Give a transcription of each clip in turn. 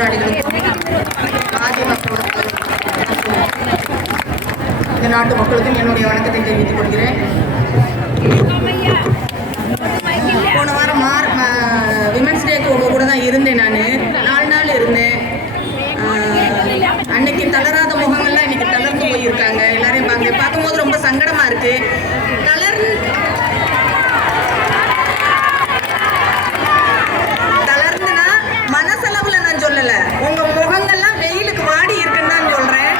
இந்த நாட்டு மக்களுக்கும் என்னுடைய வணக்கத்தை தெரிவித்துக் கொள்கிறேன். போன வாரம் விமென்ஸ் டேக்கு உங்க கூட தான் இருந்தேன். நான் 4 நாள் இருந்தேன். அன்னைக்கு தளராத முகங்கள்லாம் இன்னைக்கு தளர்ந்து போயிருக்காங்க. எல்லாரையும் பார்க்கும்போது ரொம்ப சங்கடமா இருக்கு. தளர்ந்துனா மனசளவுல நான் சொல்லல, உங்க முகங்கள்லாம் வெயிலுக்கு வாடி இருக்குன்னு தான் சொல்றேன்.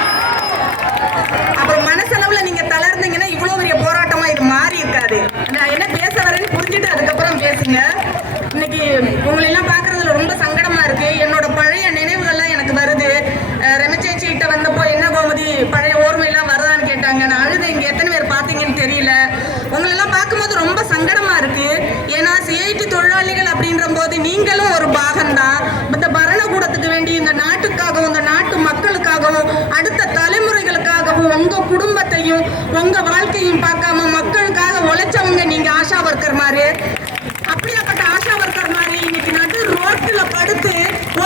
அப்புறம் மனசளவுல நீங்க தளர்ந்தீங்கன்னா இவ்வளவு பெரிய போராட்டமா இது மாறி இருக்காது. நான் என்ன பேச வரேன்னு புரிஞ்சுட்டு அதுக்கப்புறம் பேசுங்க. இன்னைக்கு உங்களை எல்லாம் பாக்குறதுல ரொம்ப சங்கடமா இருக்கு. என்னோட பழைய நினைவுகள்லாம் எனக்கு வருது. ரெமச்சேச்சி கிட்ட வந்தப்போ என்ன கோமதி பழைய ஓர்மையெல்லாம் வருதான்னு கேட்டாங்க. நான் அழுது இங்க எத்தனை பேர் பாத்தீங்கன்னு தெரியல. உங்களெல்லாம் பார்க்கும்போது ரொம்ப சங்கடமா இருக்கு. ஏன்னா சிஐடி தொழிலாளிகள் அப்படின்ற போது நீங்களும் ஒரு பாகம்தான். இந்த பரணக்கூடத்துக்கு வேண்டி இந்த நாட்டுக்காகவும் இந்த நாட்டு மக்களுக்காகவும் அடுத்த தலைமுறைகளுக்காகவும் உங்க குடும்பத்தையும் உங்க வாழ்க்கையும் பார்க்காம மக்களுக்காக உழைச்சவங்க நீங்க ஆஷா ஒர்க்கர் மாதிரி. அப்படியாப்பட்ட ஆஷா ஒர்க்கர் மாதிரி இன்னைக்கு நடு ரோட்டில் படுத்து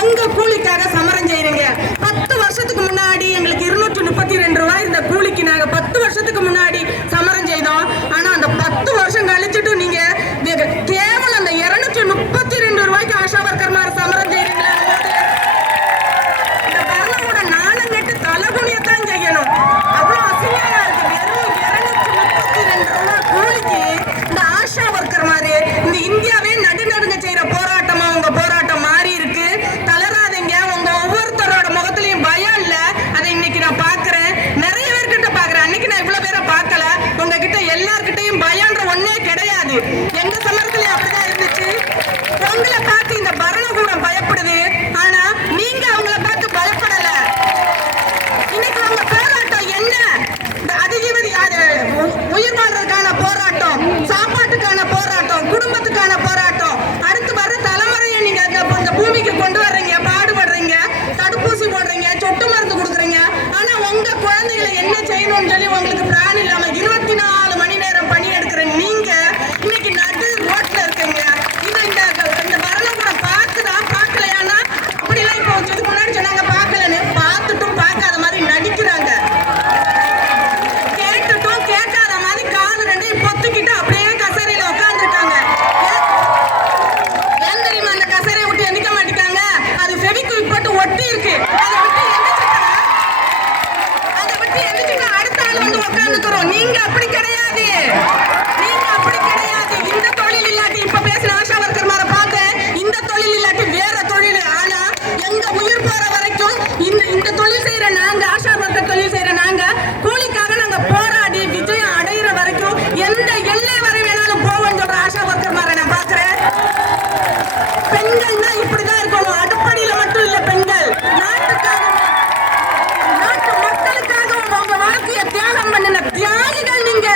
உங்க கூலிக்காக சமரம் செய்றீங்க. 10 வருஷத்துக்கு முன்னாடி எங்களுக்கு 232 ரூபாய் இந்த கூலிக்கு நாங்க 10 வருஷத்துக்கு முன்னாடி சமரம் செய்தோம். ஆனா அந்த 10 வருஷம் கழிச்சுட்டு நீங்க கேவலம் அந்த 232 ரூபாய்க்கு ஆஷா ஒர்க்கர் மாதிரி சமரம் செய்றீங்களா? இந்த பரணவோட நாணம் கட்டு தலைகுனியத்தான் செய்யணும். அவ்வளவு அசிங்கமா இருக்கு. வெறும் 232 ரூபாய் கூலிக்கு இந்த ஆஷா ஒர்க்கர் மாதிரி இந்த இந்தியாவே நடுநடுங்க செய்யற போராட்டமா உங்க போராட்டம் மாறி இருக்கு. தளராதீங்க. உங்க ஒவ்வொருத்தரோட முகத்திலையும் பயம் இல்ல. அதை இன்னைக்கு நான் பாக்குறேன். நிறைய பேர்கிட்ட பாக்குறேன். அன்னைக்கு நான் இவ்வளவு பேரை பார்க்கல. உங்ககிட்ட எல்லார்கிட்டையும் பயம்ன்ற ஒன்னே கிடையாது. எங்க சமரத்திலையும் அப்படிதான் இருந்துச்சு. உங்களை பார்த்து இந்த பரணக்கூடம் பயப்படுது. ஆனா நீங்க அவங்களை பார்த்து பயப்படல. இன்னைக்கு உங்க போராட்டம் என்ன? அதிஜீவதி உயிர் வாழ்றதுக்கான போராட்டம், சாப்பாட்டுக்கான போராட்டம், குடும்பத்துக்கான போராட்டம். அடுத்து வர தலைமுறையை நீங்க இந்த பூமிக்கு கொண்டு வர்றீங்க, பாடுபடுறீங்க, தடுப்பூசி போடுறீங்க, சொட்டு மருந்து கொடுக்குறீங்க. ஆனா உங்க குழந்தைகளை என்ன செய்யணும்னு சொல்லி உங்களுக்கு பிளான் இல்லாம 24 மணி நேரம் பணி எடுக்கிற நீங்க இன்னைக்கு நடு ரோட்ல இருக்கீங்க. இது இந்த பரணக்கூடம் பார்த்துதான் பார்க்கலையானா அப்படிலாம் இப்போ இதுக்கு முன்னாடி சொன்னாங்க பார்க்கலன்னு. பார்த்துட்டும் பார்க்காத மாதிரி நடிக்கிறாங்க. கேட்டுட்டும் கேட்காத மாதிரி காது ரெண்டையும் பொத்துக்கிட்டு அப்படியே கசரையில உட்காந்துருக்காங்க. ஏன் தெரியுமா அந்த கசரையை விட்டு எந்திக்க மாட்டேங்காங்க? அது ஃபெவிக்விக் போட்டு ஒட்டி இருக்கு. அதை விட்டு எந்திரிச்சுட்டா அடுத்த ஆள் வந்து உட்காந்துக்கிறோம். நீங்க அப்படி கிடையாது. நீங்க அப்படி கிடையாது. இந்த தொழில் இல்லாட்டி இப்ப பேசின ஆஷா ஒர்க்கர் மாதிரி பார்த்தேன். இந்த தொழில் இல்லாட்டி வேற தொழில். ஆனா எங்க உயிர் போற வரைக்கும் இந்த தொழில் செய்யற நாங்க, ஆஷா ஒர்க்கர் தொழில் செய்யற நாங்க, கூலிக்காக நாங்க போராடி விஜயம் அடைகிற வரைக்கும் எந்த எல்லை வரை வேணாலும் போவோம் சொல்ற ஆஷா ஒர்க்கர் மாதிரி நான் பாக்குறேன். பெண்கள்னா இப்படிதான் இருக்கணும். அடுப்படியில மட்டும் இல்ல பெண்கள். நாட்டுக்காகவும் நாட்டு மக்களுக்காகவும் உங்க வாழ்க்கையை தியாகம் பண்ணின தியாகிகள் நீங்க.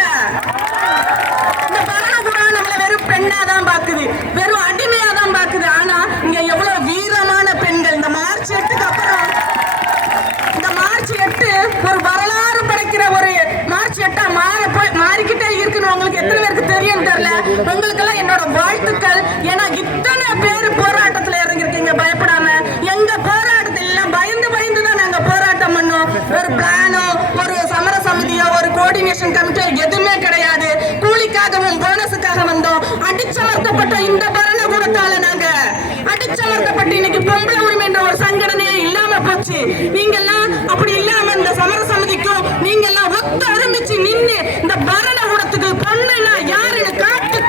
இந்த பரணக்கூடம் நம்மள வெறும் பெண்ணாதான் பாக்குது, வெறும் அடிமையாதான் பாக்குது. ஆனா இங்க எவ்வளவு வீரமான பெண்கள். இந்த மார்ச் 8க்கு அப்புறம் இந்த மார்ச் 8 ஒரு வரலாறு படைக்கிற ஒரு மார்ச் 8 மாறிக்கிட்டே இருக்குன்னு உங்களுக்கு எத்தனை பேருக்கு தெரியும் தெரியல. உங்களுக்கு எல்லாம் என்னோட வாழ்த்துக்கள். ஏன்னா இத்தனை பேர் போராட்டத்துல இறங்கிருக்கீங்க பயப்படாம. எங்க போராட்டத்தில் எல்லாம் பயந்து பயந்து தான் நாங்க போராட்டம் பண்ணோம். ஒரு பிளானோ ஒரு சமர சமிதியோ ஒரு கோஆர்டினேஷன் கமிட்டியோ எதுவுமே கிடையாது. கூலிக்காகவும் போனஸுக்காக வந்தோம். அடிச்சமர்த்தப்பட்ட இந்த பரணக்கூடத்தால நாங்க அடிச்சமர்த்தப்பட்டு இன்னைக்கு பொம்பளை உரிமை என்ற ஒரு சங்கடனையே இல்லாம போச்சு. நீங்க எல்லாம் அப்படி இல்லாம இந்த சமர சமிதிக்கும் நீங்க எல்லாம் ஒத்து அருமிச்சு நின்று இந்த பரணக்கூடத்துக்கு பொண்ணுன்னா யாருன்னு காட்டு